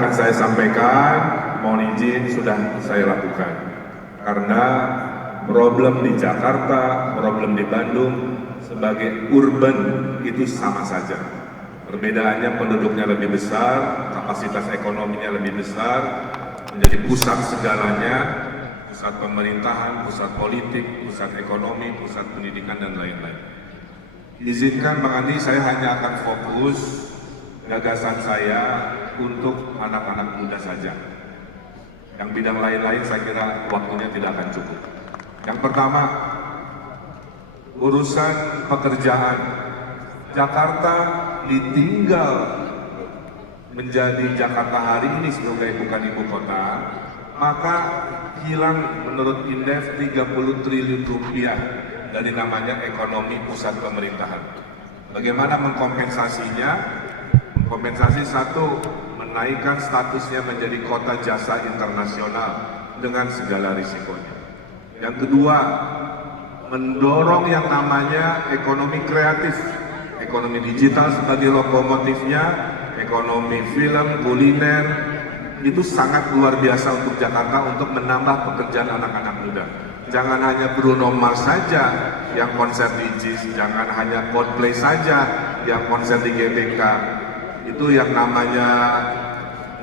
akan saya sampaikan, mohon izin sudah saya lakukan. Karena problem di Jakarta, problem di Bandung sebagai urban itu sama saja. Perbedaannya penduduknya lebih besar, kapasitas ekonominya lebih besar, menjadi pusat segalanya, pusat pemerintahan, pusat politik, pusat ekonomi, pusat pendidikan, dan lain-lain. Izinkan Bang Andi, saya hanya akan fokus gagasan saya untuk anak-anak muda saja. Yang bidang lain-lain saya kira waktunya tidak akan cukup. Yang pertama, urusan pekerjaan. Jakarta ditinggal menjadi Jakarta hari ini sebagai bukan ibu kota, maka hilang menurut Indef 30 triliun rupiah dari namanya ekonomi pusat pemerintahan. Bagaimana mengkompensasinya? Mengkompensasi satu, menaikkan statusnya menjadi kota jasa internasional dengan segala risikonya. Yang kedua, mendorong yang namanya ekonomi kreatif, ekonomi digital sebagai lokomotifnya, ekonomi film, kuliner, itu sangat luar biasa untuk Jakarta untuk menambah pekerjaan anak-anak muda. Jangan hanya Bruno Mars saja yang konser di JIS, jangan hanya Coldplay saja yang konser di GBK. Itu yang namanya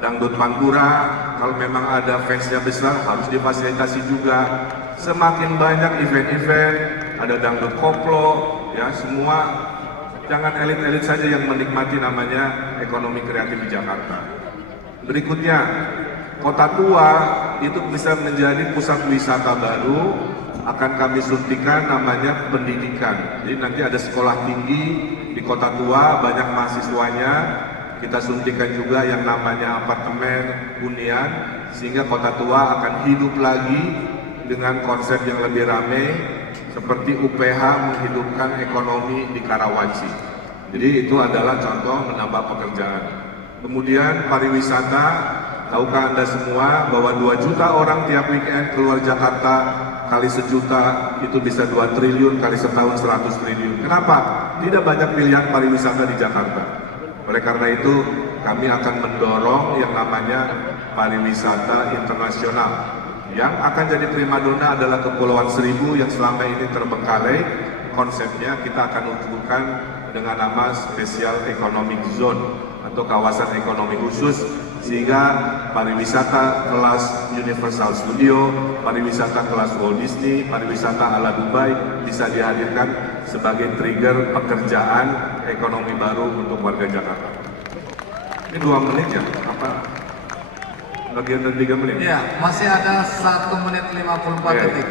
dangdut Pantura, kalau memang ada fansnya besar harus difasilitasi juga. Semakin banyak event-event, ada dangdut koplo, ya semua. Jangan elit-elit saja yang menikmati namanya ekonomi kreatif di Jakarta. Berikutnya, Kota Tua itu bisa menjadi pusat wisata baru, akan kami suntikan namanya pendidikan. Jadi nanti ada sekolah tinggi di Kota Tua, banyak mahasiswanya, kita suntikan juga yang namanya apartemen, hunian, sehingga Kota Tua akan hidup lagi dengan konsep yang lebih ramai, seperti UPH menghidupkan ekonomi di Karawaci. Jadi itu adalah contoh menambah pekerjaan. Kemudian pariwisata, tahukah Anda semua bahwa 2 juta orang tiap weekend keluar Jakarta, kali sejuta itu bisa 2 triliun, kali setahun 100 triliun. Kenapa? Tidak banyak pilihan pariwisata di Jakarta. Oleh karena itu kami akan mendorong yang namanya pariwisata internasional. Yang akan jadi primadona adalah Kepulauan Seribu yang selama ini terbengkalai. Konsepnya kita akan untukkan dengan nama Special Economic Zone atau kawasan ekonomi khusus, sehingga pariwisata kelas Universal Studio, pariwisata kelas Walt Disney, pariwisata ala Dubai bisa dihadirkan sebagai trigger pekerjaan ekonomi baru untuk warga Jakarta. Ini 2 menit ya? Apa? Bagian dari 3 menit? Iya, masih ada 1 menit 54 detik.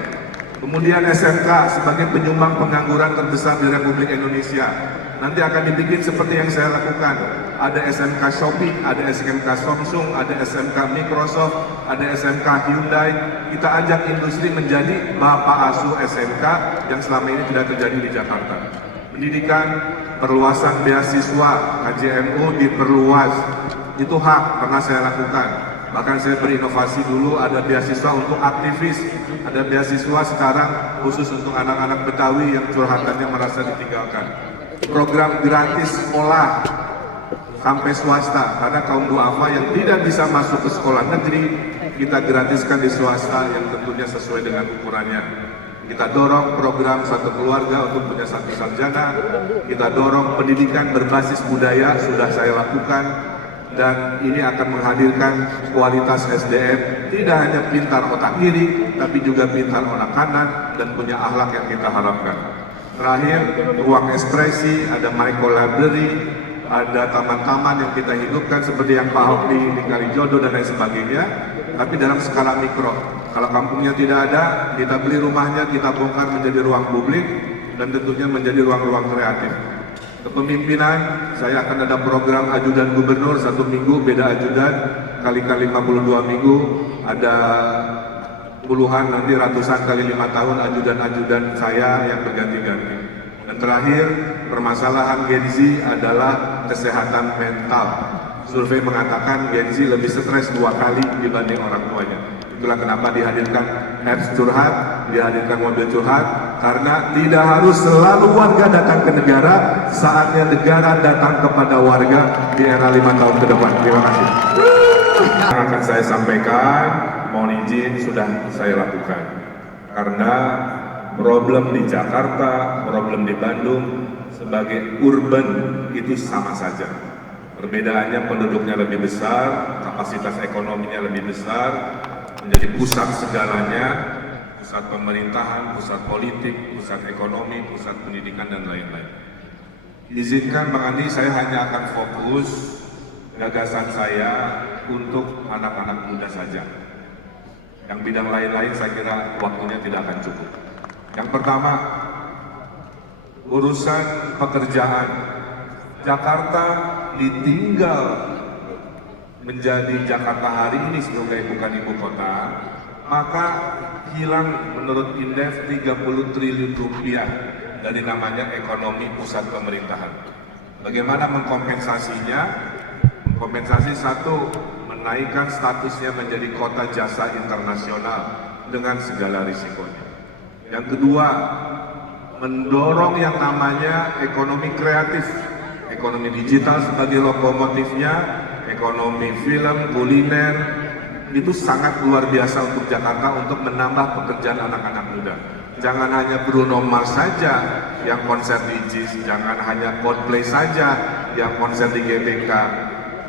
Kemudian SMK sebagai penyumbang pengangguran terbesar di Republik Indonesia. Nanti akan dibikin seperti yang saya lakukan. Ada SMK Shopee, ada SMK Samsung, ada SMK Microsoft, ada SMK Hyundai. Kita ajak industri menjadi bapak asuh SMK yang selama ini tidak terjadi di Jakarta. Pendidikan, perluasan beasiswa, KJMU diperluas. Itu hak, pernah saya lakukan. Bahkan saya berinovasi dulu, ada beasiswa untuk aktivis, ada beasiswa sekarang khusus untuk anak-anak Betawi yang curhatannya merasa ditinggalkan. Program gratis sekolah sampai swasta, karena kaum duafa yang tidak bisa masuk ke sekolah negeri, kita gratiskan di swasta yang tentunya sesuai dengan ukurannya. Kita dorong program satu keluarga untuk punya 1 sarjana, kita dorong pendidikan berbasis budaya, sudah saya lakukan. Dan ini akan menghadirkan kualitas SDM, tidak hanya pintar otak kiri, tapi juga pintar otak kanan, dan punya akhlak yang kita harapkan. Terakhir, ruang ekspresi, ada micro library, ada taman-taman yang kita hidupkan seperti yang Pak Ahok di Kalijodo dan lain sebagainya, tapi dalam skala mikro. Kalau kampungnya tidak ada, kita beli rumahnya, kita bongkar menjadi ruang publik, dan tentunya menjadi ruang-ruang kreatif. Kepemimpinan, saya akan ada program ajudan gubernur, 1 minggu beda ajudan, kali-kali 52 minggu, ada puluhan nanti ratusan kali 5 tahun ajudan-ajudan saya yang berganti-ganti. Dan terakhir, permasalahan Gen Z adalah kesehatan mental. Survei mengatakan Gen Z lebih stres 2 kali dibanding orang tuanya. Itulah kenapa dihadirkan apps curhat, dihadirkan mobil curhat, karena tidak harus selalu warga datang ke negara, saatnya negara datang kepada warga di era 5 tahun ke depan. Terima kasih. saya sampaikan, mohon izin sudah saya lakukan. Karena problem di Jakarta, problem di Bandung sebagai urban itu sama saja. Perbedaannya penduduknya lebih besar, kapasitas ekonominya lebih besar, menjadi pusat segalanya, pusat pemerintahan, pusat politik, pusat ekonomi, pusat pendidikan, dan lain-lain. Izinkan Bang Andi, saya hanya akan fokus gagasan saya untuk anak-anak muda saja. Yang bidang lain-lain saya kira waktunya tidak akan cukup. Yang pertama, urusan pekerjaan. Jakarta ditinggal menjadi Jakarta hari ini sebagai bukan ibu kota, maka hilang menurut Indef 30 triliun rupiah dari namanya ekonomi pusat pemerintahan. Bagaimana mengkompensasinya? Kompensasi satu, menaikkan statusnya menjadi kota jasa internasional dengan segala risikonya. Yang kedua, mendorong yang namanya ekonomi kreatif, ekonomi digital sebagai lokomotifnya, ekonomi film, kuliner, itu sangat luar biasa untuk Jakarta untuk menambah pekerjaan anak-anak muda. Jangan hanya Bruno Mars saja yang konser di JIS, jangan hanya Coldplay saja yang konser di GBK.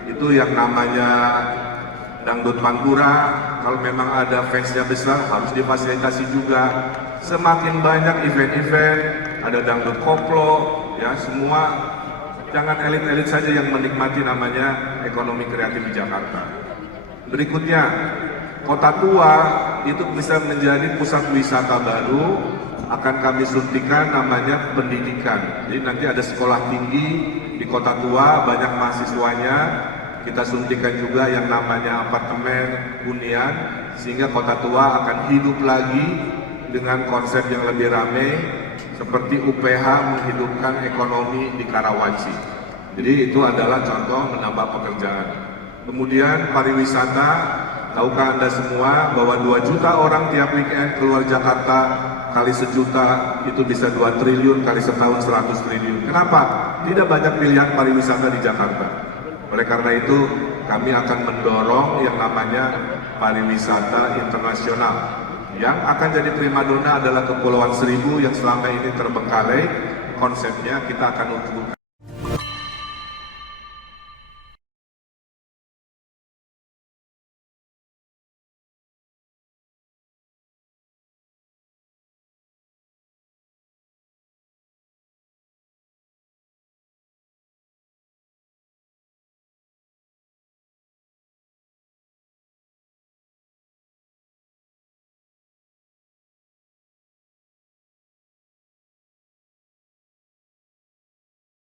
Itu yang namanya dangdut Pantura, kalau memang ada fansnya besar harus difasilitasi juga. Semakin banyak event-event, ada dangdut koplo, ya semua, jangan elit-elit saja yang menikmati namanya ekonomi kreatif di Jakarta. Berikutnya, Kota Tua itu bisa menjadi pusat wisata baru, akan kami suntikan namanya pendidikan. Jadi nanti ada sekolah tinggi di Kota Tua, banyak mahasiswanya, kita suntikan juga yang namanya apartemen, hunian, sehingga Kota Tua akan hidup lagi dengan konsep yang lebih ramai, seperti UPH menghidupkan ekonomi di Karawaci. Jadi itu adalah contoh menambah pekerjaan. Kemudian pariwisata, tahukah Anda semua bahwa 2 juta orang tiap weekend keluar Jakarta, kali sejuta itu bisa 2 triliun, kali setahun 100 triliun. Kenapa? Tidak banyak pilihan pariwisata di Jakarta. Oleh karena itu, kami akan mendorong yang namanya pariwisata internasional. Yang akan jadi primadona adalah Kepulauan Seribu yang selama ini terbengkalai. Konsepnya kita akan untuk